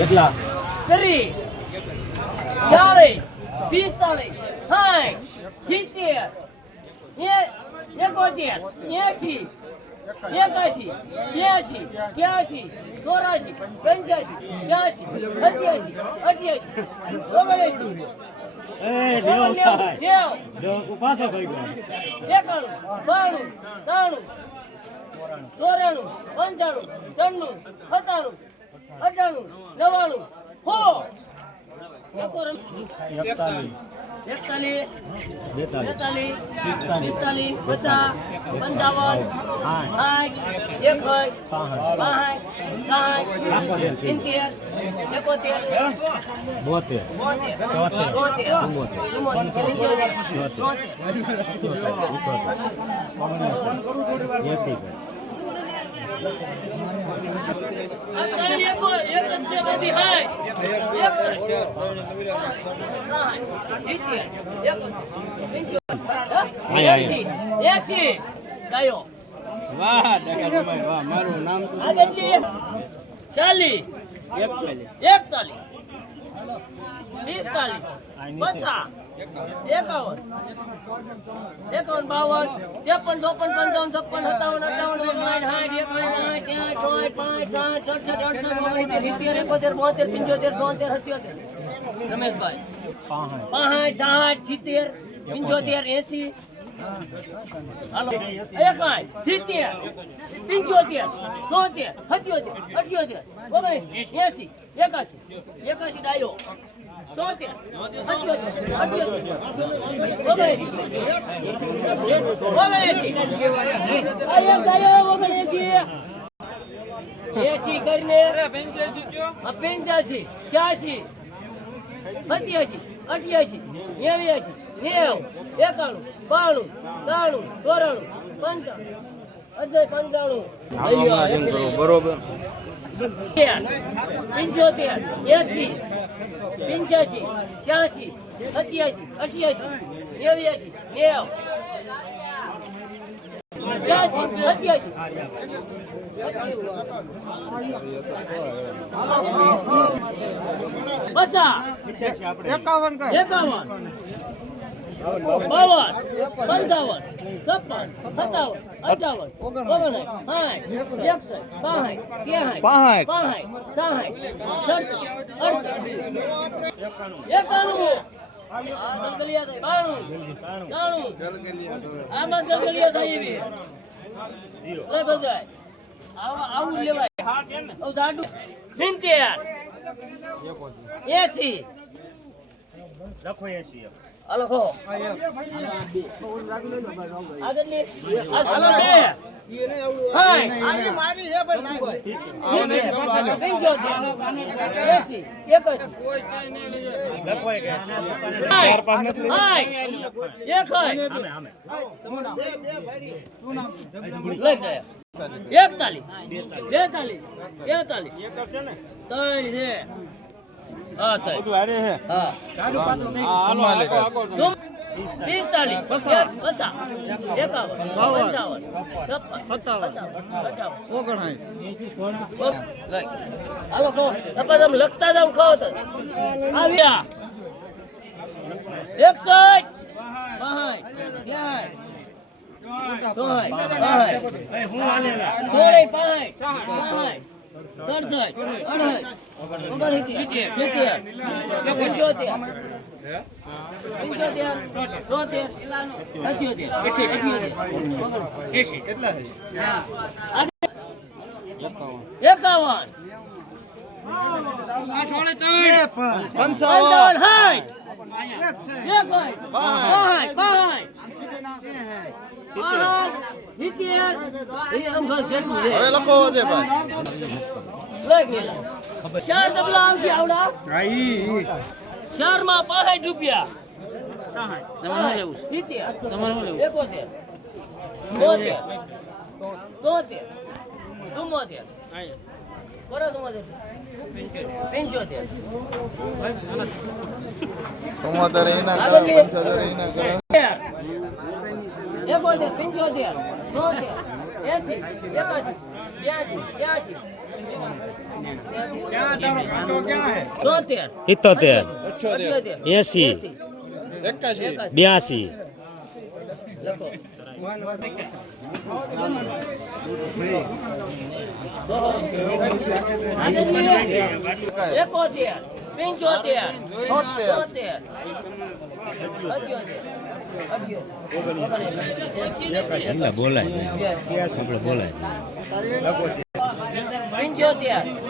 કેટલા? કરી ચાલીસ પિસ્તાલીસ સાઠ સિત્તેર એકોતેર એસી એકાશી બ્યાસી ત્યાસી ચોરાશી પંચ્યાસી છ્યાસી સત્યાસી અઠ્યાસી ગયો. એકાણું બાણું ત્રાણું ચોરાણું પંચાણું છન્નું સત્તાણું અઠાણું નવ્વાણું. હો! એકતાલીસ. બેતાલીસ. પિસ્તાલીસ. પચાસ પંચાવન સાઠ એકસઠ પાંસઠ સાઠ સિત્તેર એકોતેર બોતેર. બોતેર એસી એકતાલીસ એકતાલીસ. પિસ્તાલીસ. પચાસ. એકાવન. એકાવન બાવન ત્રેપન ચોપન પંચાવન છપ્પન સત્તાવન અઠાવન ઓગણસાઠ સાઠ એકાવન સાઠ ત્યાં છોય પાંચ સાત સડસઠ અડસઠ ઓગણસિત્તેર સિત્તેર એકોતેર બોતેર પંચોતેર છોતેર સત્યોતેર. રમેશભાઈ. પાંચ સાઠ સિત્તેર પંચોતેર એસી. એકાય સિત્તેર છોતેર સત્યોતેર અઠ્યોતેર ઓગણીસ એસી એકાશી એકાશી ડાયો ચોતેર સત્યોતેર ઓગણીસી ઓગણએસી ઓગણએસી એસી કરીને પંચ્યાસી છ્યાસી સત્યાસી અઠ્યાસી નેવ્યાસી નેવું એકાણું બાણું ત્રાણું ચોરાણું પંચાણું. અજય પંચાણું. બરોબર. પંચોતેર એસી પંચ્યાસી છ્યાસી સત્યાસી અઠ્યાસી નેવ્યાસી નેવ. છ્યાસી સત્યાસી. બસા. એકાવન એકાવન. બાવન પંચાવન છપ્પન સત્તાવન અઠાવન ઓગણસાઠ ત્રેસઠ પાંસઠ. પાંસઠ સાઠ સડસઠ અડસઠ એકાણું. આમાં ગલગલિયા જાય. આવા આવું લેવાય. સિત્તેર. એસી. લખો એસી આ લખો. આગળની બેતાલીસ. બેતાલીસ. ત્રણ હાય છે હા ત્રણ અરે હે હા હાલો આગો આગો પિસ્તાલીસ પચાસ એકાવન પંચાવન છપ્પન સત્તાવન હાલો કહો તપાસ તમે લખતા જાવ કહો તો આવ્યા એકસઠ સડસઠ અડસઠ એકાવન પંચાવન આમ ઘણું છેટું છે ભાઈ. ચાર ડબલા આવશે આવડા. ચારમાં પાસઠ રૂપિયા. સિત્તેર. એકોતેર. બોતેર. તોતેર. ચુમ્મોતેર. બરાબર ચુમ્મોતેર પંચોતેર એના આગળની. પંચોતેર એના કરો. એકોતેર. પંચોતેર એસી બ્યાસી. સિત્તોતેર. એસી. બ્યાસી. એકોતેર. પંચોતેર. છોતેર. બોલાય બોલાય પંચોતેર.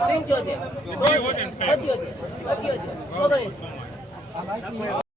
પંચોતેર અઠ્યોતેર ઓગણીસ